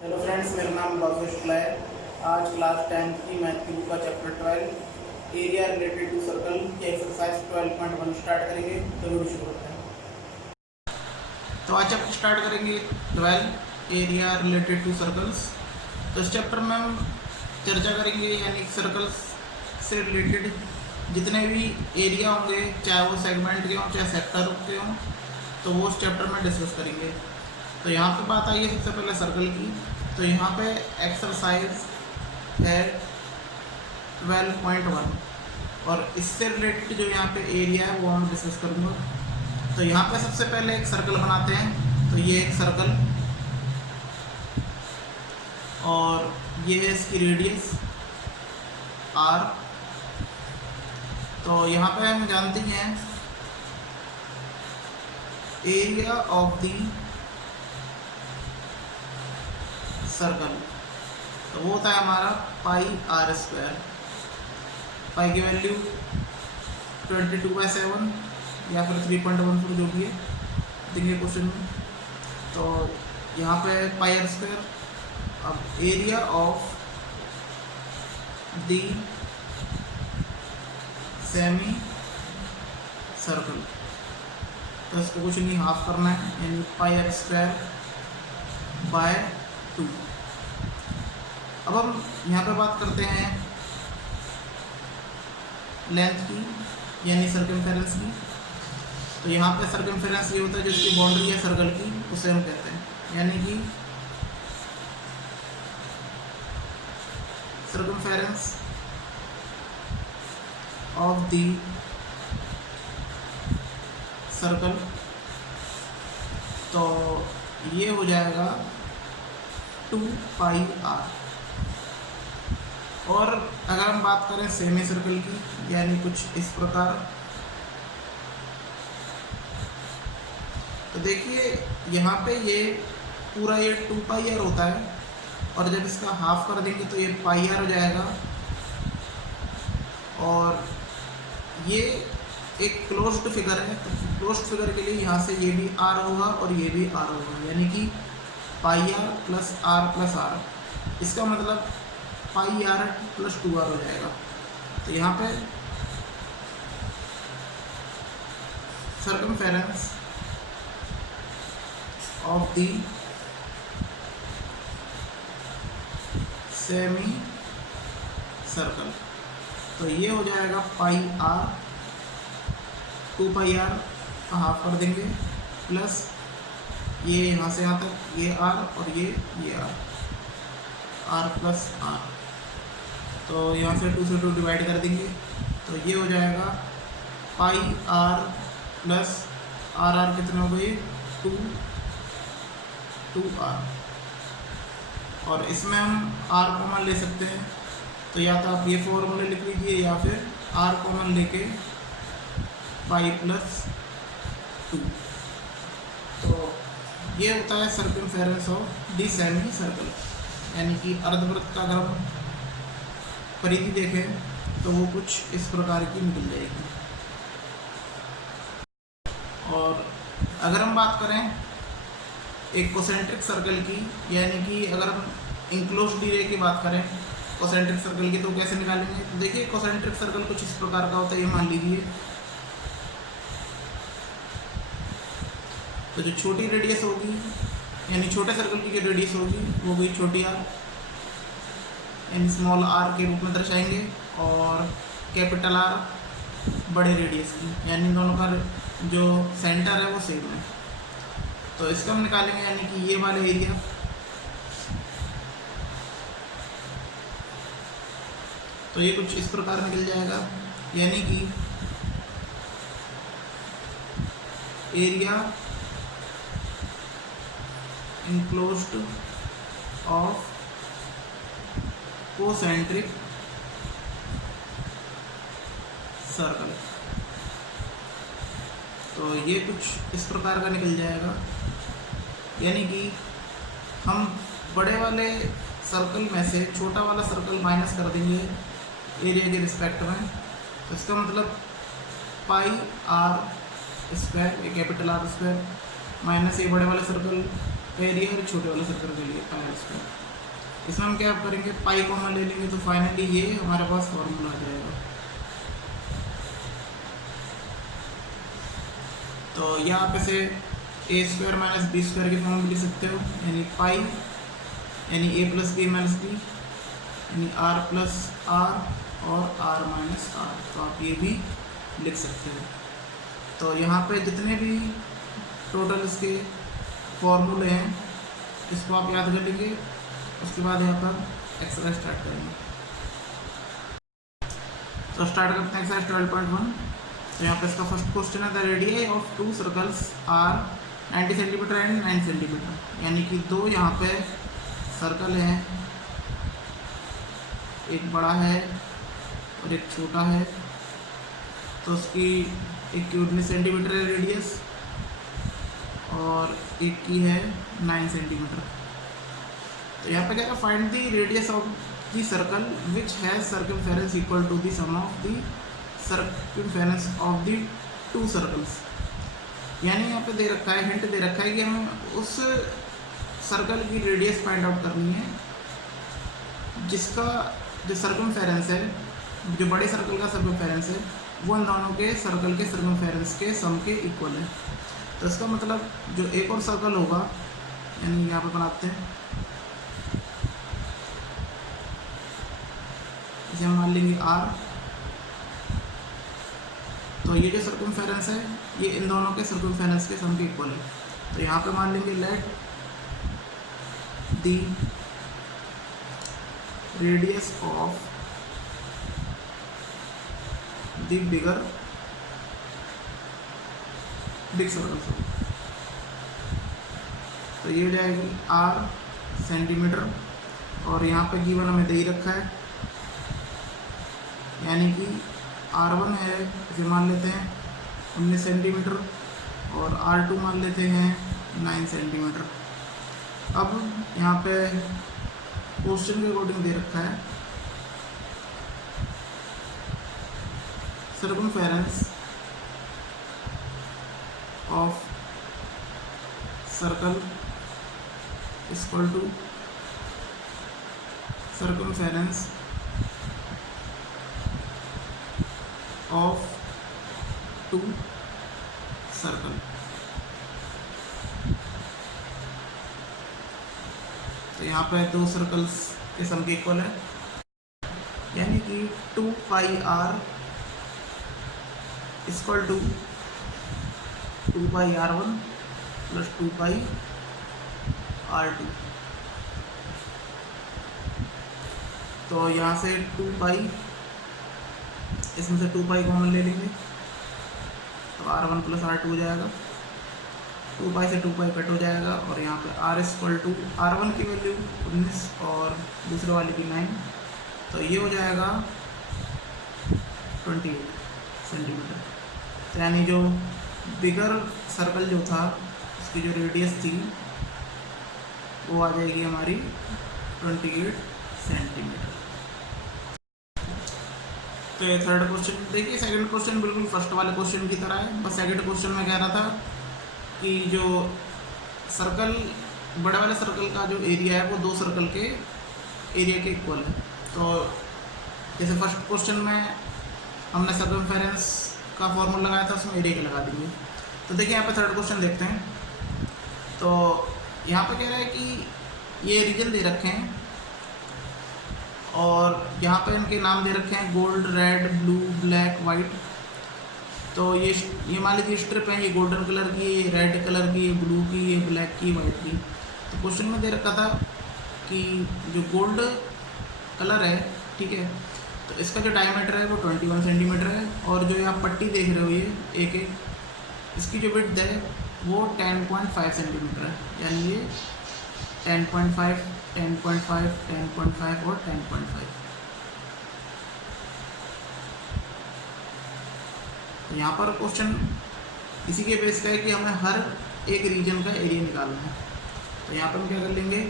Hello friends, मेरा नाम बाबू शुक्ला है। आज क्लास 10 की मैथ की बुक का chapter 12 area related to circle की एक्सरसाइज 12.1 स्टार्ट करेंगे। तो वीडियो शुरू करते हैं। तो आज चैप्टर स्टार्ट करेंगे 12 एरिया रिलेटेड टू सर्कल्स। तो इस चैप्टर में हम चर्चा करेंगे यानी सर्कल्स से रिलेटेड जितने भी एरिया होंगे, चाहे वो सेगमेंट के हों चाहे सेक्टर के हों, तो वो उस चैप्टर में डिस्कस करेंगे। तो यहाँ पे बात आई है सबसे पहले सर्कल की। तो यहाँ पे एक्सरसाइज है 12.1 और इससे रिलेटेड जो यहाँ पे एरिया है वो हम डिस्कस करूँगा। तो यहाँ पे सबसे पहले एक सर्कल बनाते हैं। तो ये एक सर्कल और ये है इसकी रेडियस r। तो यहाँ पे हम जानते हैं एरिया ऑफ द सर्कल, तो वो होता है हमारा πr²। पाई की वैल्यू 22/7 या फिर 3.14 जो भी है देंगे क्वेश्चन में। तो यहाँ पे πr²। अब area of the semi circle, तो इसको कुछ नहीं हाफ करना है यानी πr²/2। अब हम यहाँ पे बात करते हैं लेंथ की यानी सर्कमफेरेंस की। तो यहाँ पे सर्कमफेरेंस ये होता है जिसकी बाउंड्री है सर्कल की, उसे हम कहते हैं यानी कि सर्कमफेरेंस ऑफ द सर्कल। तो ये हो जाएगा 2πr। और अगर हम बात करें सेमी सर्कल की यानी कुछ इस प्रकार, तो देखिए यहाँ पे ये पूरा ये 2πr होता है और जब इसका हाफ कर देंगे तो ये πr हो जाएगा। और ये एक क्लोज्ड फिगर है, तो क्लोज्ड फिगर के लिए यहाँ से ये भी r होगा और ये भी r होगा यानी कि πr + r + r। इसका मतलब πr + 2r हो जाएगा। तो यहाँ पे circumference of the semi circle, तो ये हो जाएगा πr, 2πr का हाफ कर देंगे प्लस ये यहाँ से यहाँ तक ये r और ये r + r। तो यहाँ से 2 से 2 डिवाइड कर देंगे तो ये हो जाएगा πr + r कितने हो गए 2r। और इसमें हम r कॉमन ले सकते हैं, तो या तो आप ये फॉर्मूले लिख लीजिए या फिर r कॉमन लेके π + 2। तो ये होता है circumference of the semi circle यानी कि अर्धवृत्त का अगर हम परिधि देखें तो वो कुछ इस प्रकार की निकल जाएगी। और अगर हम बात करें एक कोसेंट्रिक सर्कल की यानी कि अगर हम इंक्लोज्ड एरिया की बात करें कोसेंट्रिक सर्कल की, तो कैसे निकालेंगे। तो देखिए कोसेंट्रिक सर्कल कुछ इस प्रकार का होता है, ये मान लीजिए। तो जो छोटी रेडियस होगी यानी छोटे सर्कल की जो रेडियस होगी वो भी छोटी r यानी स्मॉल r के रूप में दर्शाएंगे और कैपिटल R बड़े रेडियस की, यानी दोनों का जो सेंटर है वो सेम है। तो इसका हम निकालेंगे यानी कि ये वाले एरिया। तो ये कुछ इस प्रकार निकल जाएगा यानी कि area enclosed of concentric circle. तो ये कुछ इस प्रकार का निकल जाएगा यानी कि हम बड़े वाले सर्कल में से छोटा वाला सर्कल माइनस कर देंगे एरिया के रिस्पेक्ट में। तो इसका मतलब πr² ये कैपिटल R² माइनस ये बड़े वाले सर्कल एरिया और छोटे वाले सर्कल के लिए पाई स्क्वायर। इसमें हम क्या करेंगे, पाई कॉमन ले लेंगे तो फाइनली ये हमारे पास फॉर्मूला आ जाएगा। तो यहाँ पे से ए स्क्वायर माइनस बी स्क्वायर की फॉर्म लिख सकते हो, यानी पाई यानी ए प्लस बी माइनस बी यानी आर प्लस आर और आर माइनस आर। तो आप ये भी लिख सकते हो। तो यहाँ पे जितने भी टोटल इसके फॉर्मूले हैं इसको आप याद कर लीजिए। उसके बाद यहाँ पर एक्सरसाइज स्टार्ट करेंगे। तो स्टार्ट करते हैं एक्सरसाइज 12.1। तो यहाँ पे इसका फर्स्ट क्वेश्चन है, the radii of two circles are 90 centimetre and 9 centimetre. यानी कि दो यहाँ पे सर्कल हैं, एक बड़ा है और एक छोटा है। तो उसकी एक की 19 सेंटीमीटर है रेडियस और एक की है 9 सेंटीमीटर। तो यहाँ पे क्या है, find the radius of the circle which has circumference equal to the sum of the circumference of the two circles. यानी यहाँ पे दे रखा है, हिंट दे रखा है कि हमें उस सर्कल की रेडियस फाइंड आउट करनी है जिसका जो सर्कमफेरेंस है, जो बड़े सर्कल का सर्कमफेरेंस है वो इन दोनों के सर्कल के सर्कमफेरेंस के सम के इक्वल है। तो इसका मतलब जो एक और सर्कल होगा, यानी यहाँ पे बनाते हैं, इसे हम मान लेंगे आर। तो ये जो सर्कमफेरेंस है ये इन दोनों के सर्कमफेरेंस के सम के इक्वल है। तो यहाँ पे मान लेंगे let the radius of the big circle. तो ये हो जाएगी आर सेंटीमीटर और यहाँ पे गिवन हमें दे ही रखा है, यानी कि R1 है, इसे मान लेते हैं 19 सेंटीमीटर और R2 मान लेते हैं 9 सेंटीमीटर। अब यहाँ पे क्वेश्चन के अकॉर्डिंग दे रखा है circumference of circle equal to circumference of two circle. तो यहाँ पे दो सर्कल्स के सम के इक्वल है, यानी कि 2 pi R equal to 2 pi R1 plus 2 pi R2। तो यहाँ से 2 पाई, इसमें से 2 पाई कॉमन ले लेंगे तो R1 प्लस R2 हो जाएगा। 2 पाई से 2 पाई कट हो जाएगा और यहाँ पे R इक्वल टू R1 की वैल्यू 19 और दूसरे वाले की 9। तो ये हो जाएगा 28 सेंटीमीटर। तो यानी जो बिगर सर्कल जो था उसकी जो रेडियस थी वो आ जाएगी हमारी 28 सेंटीमीटर। तो ये थर्ड क्वेश्चन देखिए। सेकंड क्वेश्चन बिल्कुल फर्स्ट वाले क्वेश्चन की तरह है, बस सेकंड क्वेश्चन में कह रहा था कि जो सर्कल, बड़े वाले सर्कल का जो एरिया है वो दो सर्कल के एरिया के इक्वल है। तो जैसे फर्स्ट क्वेश्चन में हमने सर्कमफेरेंस का फॉर्मूला लगाया था, उसमें एरिया के लगा देंगे। तो देखिए यहाँ पे थर्ड क्वेश्चन देखते हैं। तो यहाँ पे कह रहा है कि ये रीजन दे रखे हैं और यहाँ पे इनके नाम दे रखे हैं gold, red, blue, black, white. तो ये मान लीजिए स्ट्रिप है, ये गोल्डन कलर की, ये रेड कलर की, ये ब्लू की, ये ब्लैक की, वाइट की। तो क्वेश्चन में दे रखा था कि जो गोल्ड कलर है, ठीक है, तो इसका जो डायमीटर है वो 21 सेंटीमीटर है और जो आप पट्टी देख रहे हो ये एक इसकी जो विड्थ है वो 10.5 सेंटीमीटर है। यानी ये 10.5, 10.5, 10.5 और 10.5। यहाँ पर क्वेश्चन इसी के बेस का है कि हमें हर एक रीजन का एरिया निकालना है। तो यहाँ पर हम क्या कर लेंगे,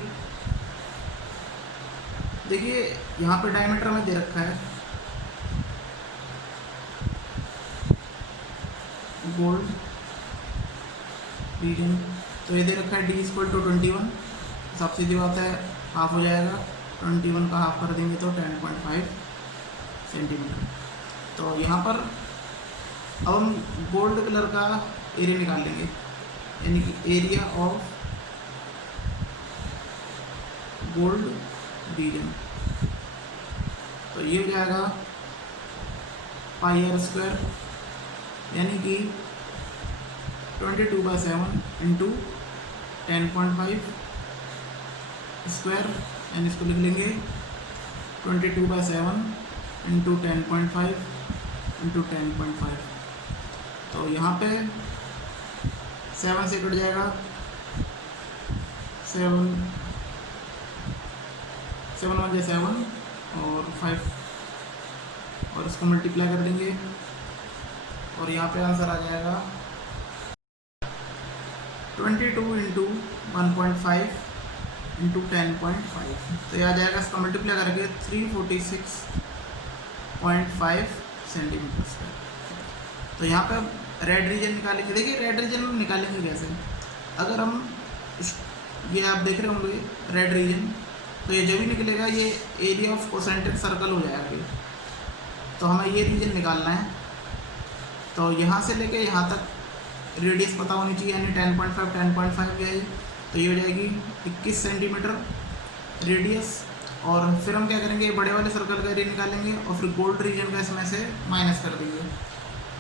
देखिए यहाँ पे डायमीटर में दे रखा है गोल्ड रीजन। तो तो ये दे रखा है d इक्वल टू 21, सब सीधी बात है हाफ हो जाएगा, 21 का हाफ कर देंगे तो 10.5 सेंटीमीटर। तो यहाँ पर अब हम गोल्ड कलर का एरिया निकाल लेंगे, यानी कि एरिया ऑफ गोल्ड रीजन। तो ये हो जाएगा पाई आर स्क्वायर, यानी कि 22/7 इंटू 10.5 स्क्वायर, यानी इसको लिख लेंगे 22/7 इंटू 10.5 इंटू 10.5। तो यहाँ पे 7 से कट जाएगा, 7 1 जा 7 और 5 और इसको मल्टीप्लाई कर देंगे और यहाँ पे आंसर आ जाएगा 22 इंटू 1.5 इंटू 10.5। तो ये आ जाएगा, इसका मल्टीप्लाई करके 346.5 सेंटीमीटर स्क्वायर। तो यहाँ पे रेड रीजन निकालेंगे। देखिए रेड रीजन निकालेंगे कैसे, अगर हम ये आप देख रहे होंगे रेड रीजन, तो ये जो भी निकलेगा ये एरिया ऑफ कॉन्सेंट्रिक सर्कल हो जाएगा ये। तो हमें ये रीजन निकालना है, तो यहाँ से लेके यहाँ तक रेडियस पता होनी चाहिए, यानी 10.5 क्या है, तो ये हो जाएगी 21 सेंटीमीटर रेडियस। और फिर हम क्या करेंगे, बड़े वाले सर्कल का एरिया निकालेंगे और फिर गोल्ड रीजन का इसमें से माइनस कर देंगे।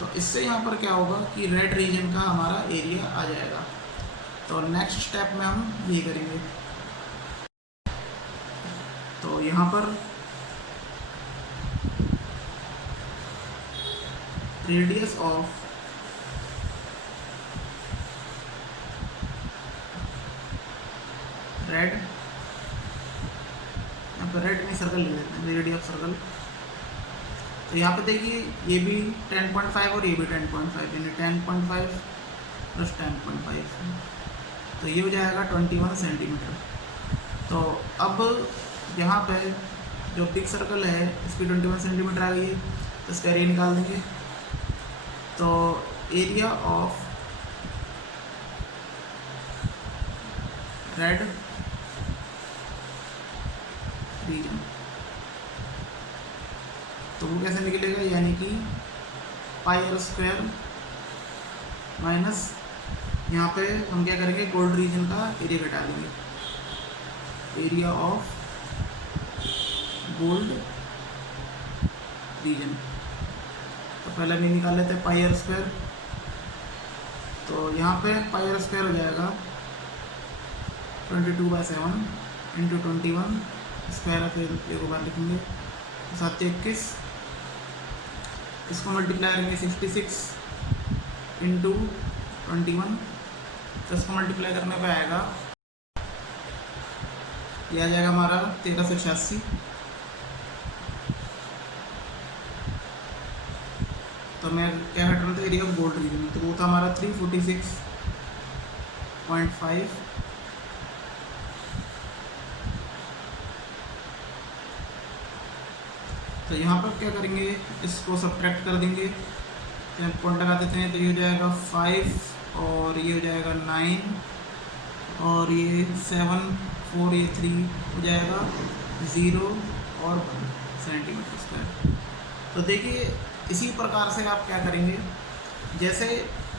तो इससे यहाँ पर क्या होगा कि रेड रीजन का हमारा एरिया आ जाएगा। तो नेक्स्ट स्टेप में हम ये करेंगे। तो यहाँ पर रेडियस ऑफ रेड, यहाँ पर रेड में सर्कल ले लेते हैं, रेडियस ऑफ सर्कल। तो यहाँ पे देखिए ये भी 10.5 और ये भी 10.5, यानी 10.5 प्लस 10.5, तो ये हो जाएगा 21 सेंटीमीटर। तो अब यहाँ पे जो बिग सर्कल है इसकी 21 सेंटीमीटर आ गई है, तो इसका एरिया निकाल देंगे। तो एरिया ऑफ रेड रीजन, तो वो कैसे निकलेगा, यानी कि पाई आर स्क्वायर माइनस, यहाँ पे हम क्या करेंगे, गोल्ड रीजन का एरिया घटा देंगे, एरिया ऑफ गोल्ड रीजन। तो पहले भी निकाल लेते हैं पाई आर स्क्वायर। तो यहाँ पे पाई आर स्क्वायर हो जाएगा 22/7 इंटू 21 स्क्वायर, फिर एक बार लिखेंगे 721, इसको मल्टीप्लाई करेंगे 66 इंटू 21, तो इसको मल्टीप्लाई करने पे आएगा, यह आ जाएगा हमारा 1386। तो मैं क्या हट रहा था, एरिया ऑफ गोल्ड रीजन, तो वो था हमारा 346.5 तो यहाँ पर क्या करेंगे, इसको सब्ट्रैक्ट कर देंगे, तो पॉइंट लगा देते हैं। तो ये हो जाएगा 5 और ये हो जाएगा 9 और ये 7 4 ये 3 हो जाएगा 0 और 1 सेंटीमीटर स्क्वायर। तो देखिए इसी प्रकार से आप क्या करेंगे, जैसे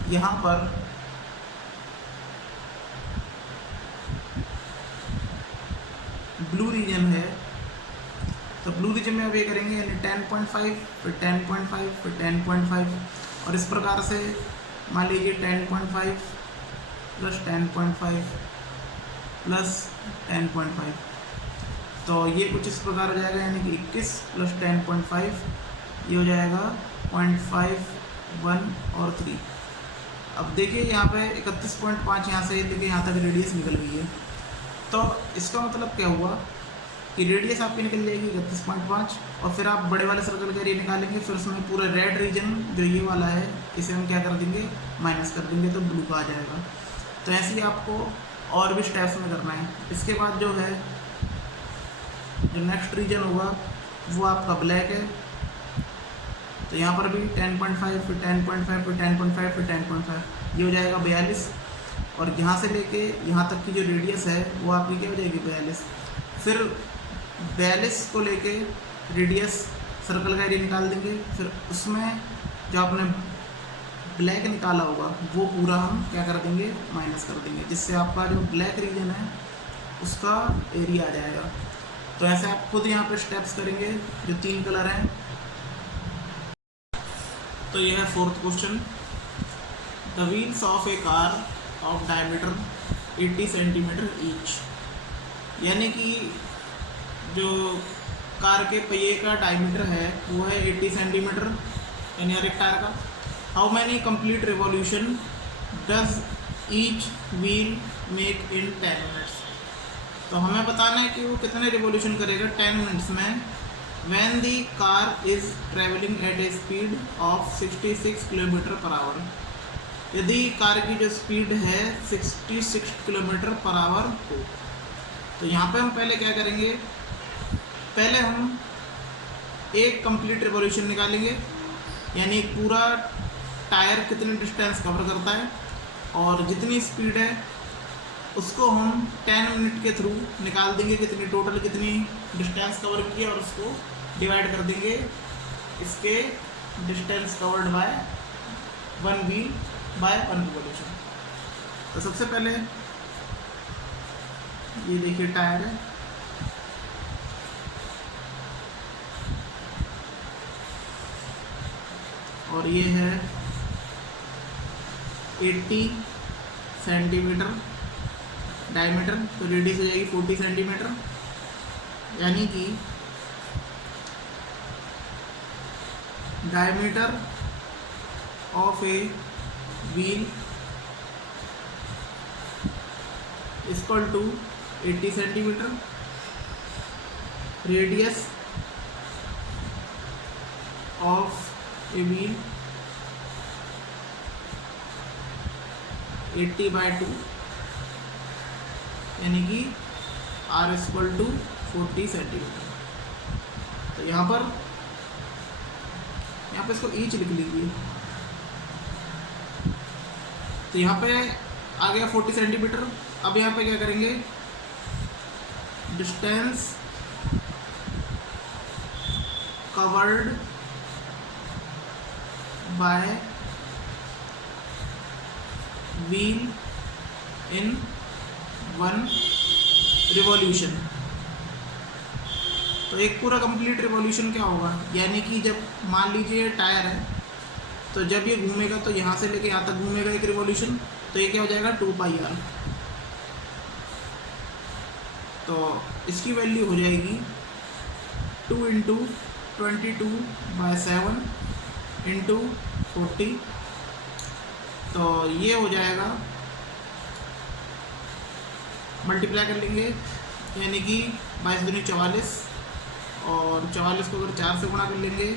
यहाँ पर ब्लू रीजन है, तो ब्लू रीजन में अब ये करेंगे, यानी 10.5 फिर 10.5 फिर 10.5, और इस प्रकार से मान लीजिए 10.5 प्लस 10.5 प्लस 10.5, तो ये कुछ इस प्रकार हो जाएगा, यानी कि 21 प्लस 10.5 ये हो जाएगा 0.5 1 और 3। अब देखिए यहाँ पे 31.5 यहाँ से लेके यहाँ तक रेडियस निकल गई है। तो इसका मतलब क्या हुआ कि रेडियस आपकी निकल जाएगी 31.5, और फिर आप बड़े वाले सर्कल का एरिया निकालेंगे, फिर उसमें पूरा रेड रीजन जो ये वाला है इसे हम क्या कर देंगे, माइनस कर देंगे, तो ब्लू का आ जाएगा। तो ऐसे ही आपको और भी स्टेप्स में करना है। इसके बाद जो है जो नेक्स्ट रीजन होगा वो आपका ब्लैक है, तो यहाँ पर भी 10.5 फिर 10.5 फिर 10.5 फिर 10.5 ये हो जाएगा 42। और यहाँ से लेके यहाँ तक की जो रेडियस है वो आपकी क्या हो जाएगी 42। फिर 42 को लेके रेडियस सर्कल का एरिया निकाल देंगे, फिर उसमें जो आपने ब्लैक निकाला होगा वो पूरा हम क्या कर देंगे, माइनस कर देंगे, जिससे आपका जो ब्लैक रीजन है उसका एरिया आ जाएगा। तो ऐसे आप खुद यहाँ पे स्टेप्स करेंगे जो 3 कलर हैं। तो यह है 4th question. The wheels of A car of diameter 80 centimetre each, यानी कि जो कार के पहिए का डायमीटर है वो है 80 सेंटीमीटर, यानी हर एक टायर का। How many complete revolution does each wheel make in 10 minutes. तो हमें बताना है कि वो कितने रिवॉल्यूशन करेगा 10 मिनट्स में, when the car is travelling eight A speed of 66 kilometre per hour. यदि कार की जो स्पीड है 66 किलोमीटर पर आवर हो, तो यहाँ पे हम पहले क्या करेंगे, पहले हम एक कंप्लीट रिवॉल्यूशन निकालेंगे, यानी पूरा टायर कितने डिस्टेंस कवर करता है, और जितनी स्पीड है उसको हम 10 मिनट के थ्रू निकाल देंगे कितनी टोटल कितनी डिस्टेंस कवर की है, और उसको डिवाइड कर देंगे इसके distance covered by 1 wheel by 1 revolution. तो सबसे पहले ये देखिए टायर है, और ये है 80 सेंटीमीटर डायमीटर, तो रेडियस हो जाएगी 40 सेंटीमीटर, यानी कि diameter of a wheel equal to 80 centimetre, radius of a wheel 80/2, यानी कि R इक्वल टू 40 सेंटीमीटर। तो यहाँ पर इसको ईच लिख लीजिए। तो यहाँ पे आ गया 40 सेंटीमीटर। अब यहाँ पे क्या करेंगे, distance covered by wheel in 1 revolution. तो एक पूरा कंप्लीट रिवॉल्यूशन क्या होगा, यानी कि जब मान लीजिए टायर है, तो जब ये घूमेगा तो यहाँ से लेके यहाँ तक घूमेगा एक रिवॉल्यूशन, तो ये क्या हो जाएगा 2πr। तो इसकी वैल्यू हो जाएगी 2 × 22/7 × 40। तो ये हो जाएगा, मल्टीप्लाई कर लेंगे, यानी कि 22 दूनी 44, और 44 को अगर 4 से गुणा कर लेंगे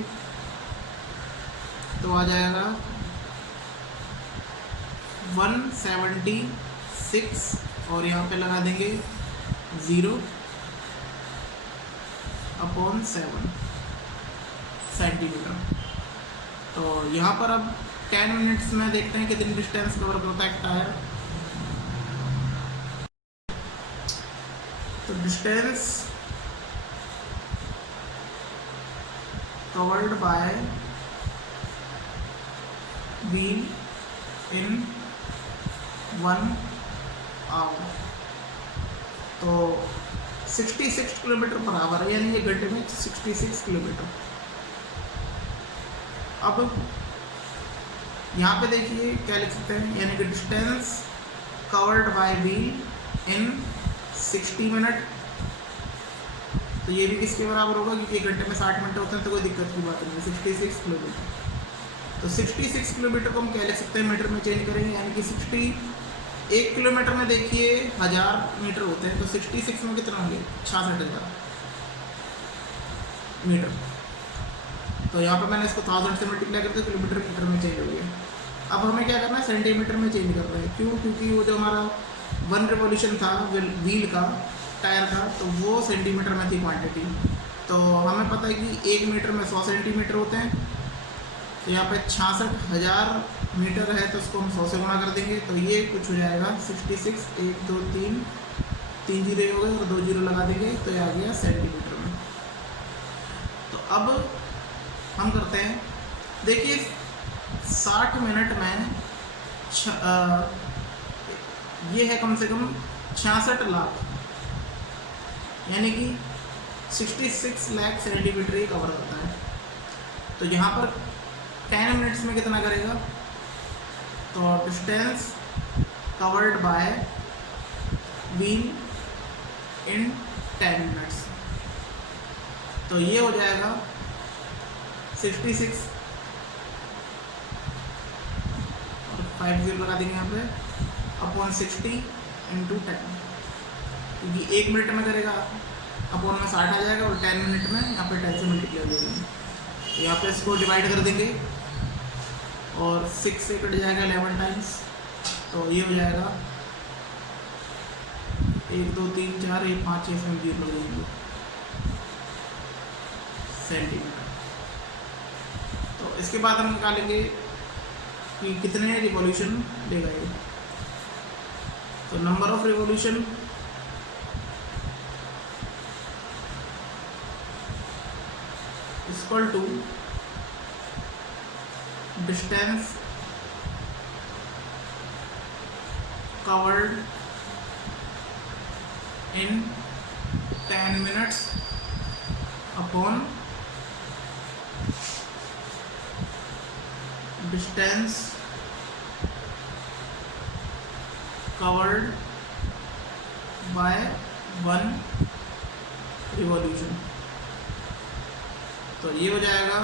तो आ जाएगा 176, और यहाँ पे लगा देंगे 0/7 सेंटीमीटर। तो यहाँ पर अब 10 मिनट्स में देखते हैं कितनी डिस्टेंस कवर करता है टायर। तो distance covered by wheel in 1 hour, तो 66 किलोमीटर पर आवर है, यानी 1 घंटे में 66 किलोमीटर। अब यहाँ पे देखिए क्या लिख सकते हैं, यानी कि distance covered by wheel in 60 minute. तो ये भी किसके बराबर होगा, क्योंकि 1 घंटे में 60 मिनट होते हैं, तो कोई दिक्कत की बात नहीं है, 66 किलोमीटर। तो 66 किलोमीटर को हम क्या लिख सकते हैं, मीटर में चेंज करेंगे, यानी कि 1 किलोमीटर में देखिए 1000 मीटर होते हैं, तो 66 में कितना होंगे, 66,000 मीटर। तो यहाँ पर मैंने इसको 1000 से मल्टीप्लाई करके किलोमीटर मीटर में चेंज हो गया। अब हमें क्या करना है, सेंटीमीटर में चेंज करना है। क्यों, क्योंकि वो जो हमारा 1 रिवॉल्यूशन था व्हील का, टायर का, तो वो सेंटीमीटर में थी क्वांटिटी। तो हमें पता है कि 1 मीटर में 100 सेंटीमीटर होते हैं, तो यहाँ पे 66,000 मीटर है, तो उसको हम 100 से गुणा कर देंगे, तो ये कुछ हो जाएगा 66, 1 2 3 3 जीरो हो गए और 2 जीरो लगा देंगे, तो ये आ गया सेंटीमीटर में। तो अब हम करते हैं, देखिए 60 मिनट में ये है कम से कम 66 लाख, यानी कि 66 लाख सेंटीमीटर ही कवर करता है। तो यहाँ पर 10 मिनट्स में कितना करेगा, तो distance covered by wheel in 10 minutes, तो ये हो जाएगा 66 और 50 लगा देंगे यहाँ पे अपॉन 60 इंटू 10, क्योंकि 1 मिनट में करेगा अपॉन में 60 आ जाएगा और 10 मिनट में यहाँ पे 10 से मल्टीप्लाई हो जाएंगे। तो यहाँ पे इसको डिवाइड कर देंगे और 6 से कट जाएगा 11 टाइम्स, तो ये हो जाएगा 1 2 3 4 1 5 6 7 जीरो लग जाएंगे सेंटीमीटर। तो इसके बाद हम निकालेंगे कि कितने रिवॉल्यूशन देगा ये। तो number of revolution equal to distance covered in 10 minutes upon distance covered by 1 revolution. तो ये हो जाएगा,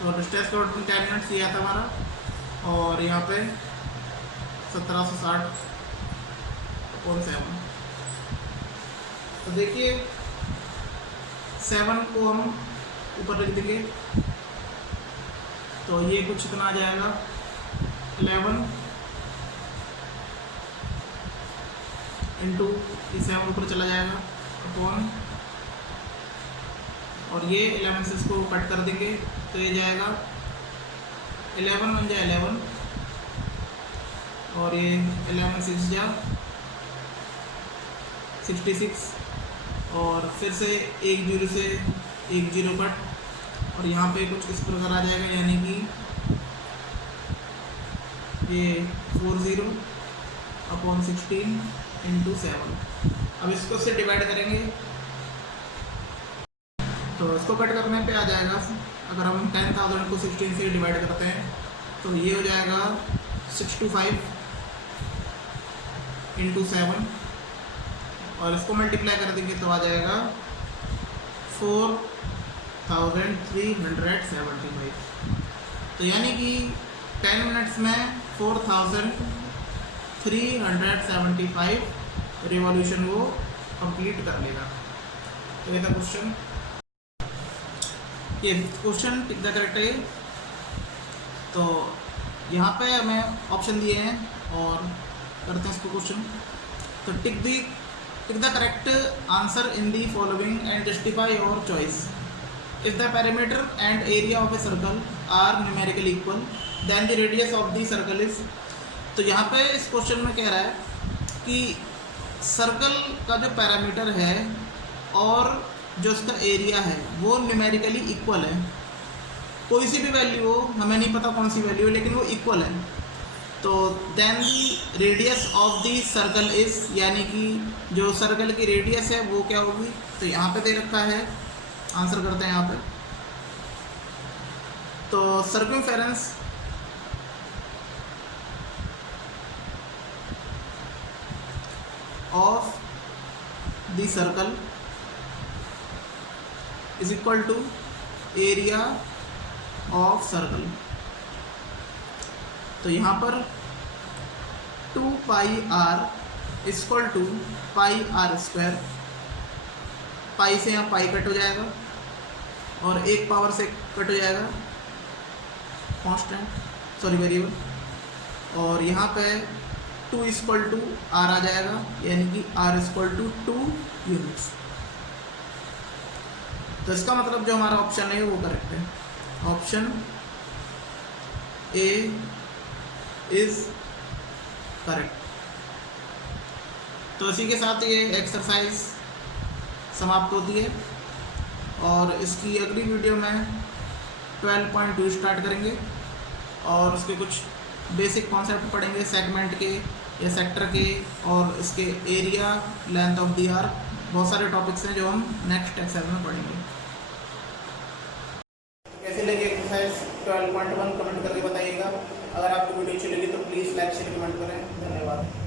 तो डिस्टेंस कवर्ड 10 मिनट्स ये आता हमारा, और यहाँ पे 1760/7। तो देखिए 7 को हम ऊपर लिख देंगे, तो ये कुछ कितना आ जाएगा 11 इंटू 7 ऊपर चला जाएगा अपॉन, और ये 11 से इसको कट कर देंगे, तो ये जाएगा 11 बन जाए 11 और ये 11 6 जा 66, और फिर से 1 जीरो से 1 जीरो कट, और यहाँ पे कुछ इस प्रकार आ जाएगा, यानी कि ये 40/16 इंटू 7। अब इसको से डिवाइड करेंगे, तो इसको कट करने पे आ जाएगा, अगर हम 10,000 को 16 से डिवाइड करते हैं तो ये हो जाएगा 625 इंटू 7, और इसको मल्टीप्लाई कर देंगे तो आ जाएगा 4,375। तो यानी कि 10 मिनट्स में 4,375 रिवॉल्यूशन वो कंप्लीट कर लेगा। तो ये था क्वेश्चन, ये क्वेश्चन टिक द करेक्ट है। तो यहाँ पे हमें ऑप्शन दिए हैं और करते हैं इसको क्वेश्चन। तो tick the correct answer in the following and justify your choice. If the parameter and area of a circle are numerically equal then the radius of the circle is. तो यहाँ पे इस क्वेश्चन में कह रहा है कि सर्कल का जो पैरामीटर है और जो उसका एरिया है वो न्यूमेरिकली इक्वल है, कोई सी भी वैल्यू हो, हमें नहीं पता कौन सी वैल्यू है, लेकिन वो इक्वल है। तो then the radius of the circle is, यानी कि जो सर्कल की रेडियस है वो क्या होगी। तो यहाँ पे दे रखा है, आंसर करते हैं यहाँ पे। तो circumference of the circle is equal to area of circle. तो यहाँ पर 2 pi R equal to pi R square, pi से यहाँ पाई कट हो जाएगा और 1 पावर से कट हो जाएगा कांस्टेंट वेरिएबल, और यहाँ पे 2 इक्वल टू आर आ जाएगा, यानी कि आर इक्वल टू 2 यूनिट्स। तो इसका मतलब जो हमारा ऑप्शन है वो करेक्ट है, ऑप्शन ए इज करेक्ट। तो इसी के साथ ये एक्सरसाइज समाप्त होती है और इसकी अगली वीडियो में 12.2 स्टार्ट करेंगे और उसके कुछ बेसिक कॉन्सेप्ट पढ़ेंगे सेगमेंट के या सेक्टर के और इसके area, length of the arc, बहुत सारे टॉपिक्स हैं जो हम नेक्स्ट एक्सरसाइज में पढ़ेंगे। कैसे लगे एक्सरसाइज 12.1 कमेंट करके बताइएगा। अगर आपको वीडियो अच्छी लगी तो प्लीज़ लाइक शेयर कमेंट करें। धन्यवाद।